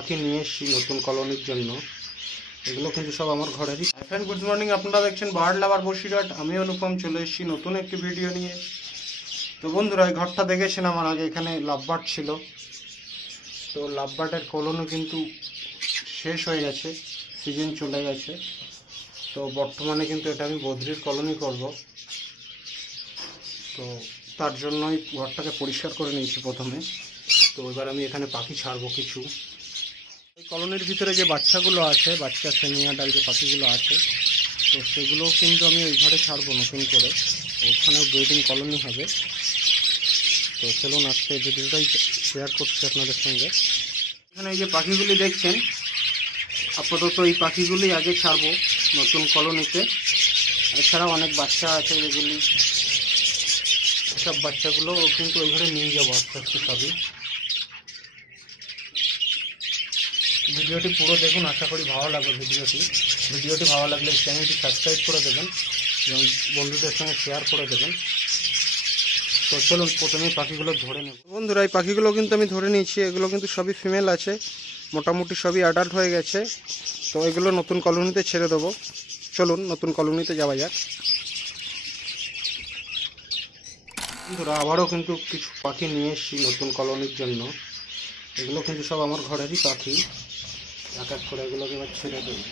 পাখি নিয়ে এসেছি নতুন কলোনির জন্য। এগুলো কিন্তু সব আমার ঘরেরই। Friend, good morning. আপনারা দেখছেন বার্ড লাভার বসিরহাট। আমি অনুপম চলে এসেছি নতুন একটি ভিডিও নিয়ে। তো বন্ধুরা, এই ঘরটা দেখেছেন আমার আগে এখানে লাভবার্ড ছিল। তো লাভবার্ডের কলোনি কিন্তু শেষ হয়ে গেছে, সিজন চলে গেছে। তো বর্তমানে কিন্তু এটা আমি বদ্রির কলোনি করব। তো তার জন্যই ঘরটাকে পরিষ্কার করে নিয়েছি প্রথমে। তো এবার আমি এখানে পাখি ছাড়বো কিছু। এই কলোনির ভিতরে যে বাচ্চাগুলো আছে, বাচ্চা সেমি অ্যাডাল্ট যে পাখিগুলো আছে, তো সেগুলো কিন্তু আমি ওই ঘরে ছাড়বো নতুন করে। ওখানেও ব্রিডিং কলোনি হবে। তো চলুন আজকে এই ভিডিওটাই শেয়ার করছি আপনাদের সঙ্গে। এখানে এই যে পাখিগুলি দেখছেন, আপাতত এই পাখিগুলি আগে ছাড়বো নতুন কলোনিতে। এছাড়াও অনেক বাচ্চা আছে যেগুলি, সব বাচ্চাগুলো কিন্তু ওই ঘরে নিয়ে যাবো আস্তে আস্তে সবই। ভিডিওটি পুরো দেখুন, আশা করি ভালো লাগবে ভিডিওটি ভালো লাগলে চ্যানেলটি সাবস্ক্রাইব করে দেবেন এবং বন্ধুদের সঙ্গে শেয়ার করে দেবেন। তো চলুন প্রথমে পাখিগুলো ধরে নেব। বন্ধুরা, এই পাখিগুলো কিন্তু আমি ধরে নিয়েছি। এগুলো কিন্তু সবই ফিমেল আছে, মোটামুটি সবই অ্যাডাল্ট হয়ে গেছে। তো এগুলো নতুন কলোনিতে ছেড়ে দেবো। চলুন নতুন কলোনিতে যাওয়া যাক। বন্ধুরা, আবারও কিন্তু কিছু পাখি নিয়ে এসেছি নতুন কলোনির জন্য। এগুলো কিন্তু সব আমার ঘরেরই পাখি। এক এক করে এগুলোকে এবার ছেড়ে দেবো।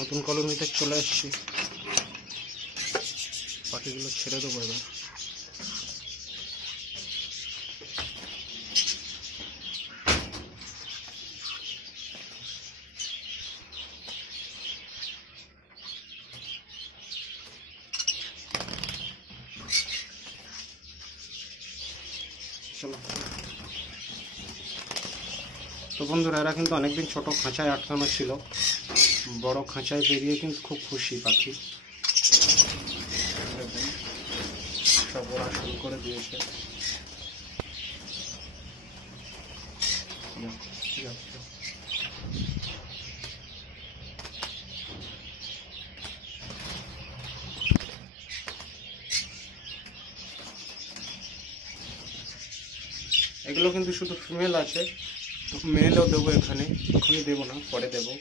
নতুন কলোনিতে চলে এসেছি, পাখিগুলো ছেড়ে দেবো এবার। চলো। তো বন্ধুরা, এরা কিন্তু অনেকদিন ছোট খাঁচায় আটকানো ছিল। বড় খাঁচায় বেরিয়ে কিন্তু খুব খুশি পাখি। সব ওরা শুরু করে দিয়েছে। এগুলো কিন্তু শুধু ফিমেল আছে, মেলও দেবো এখানে। এখনই দেবো না, পরে দেবো।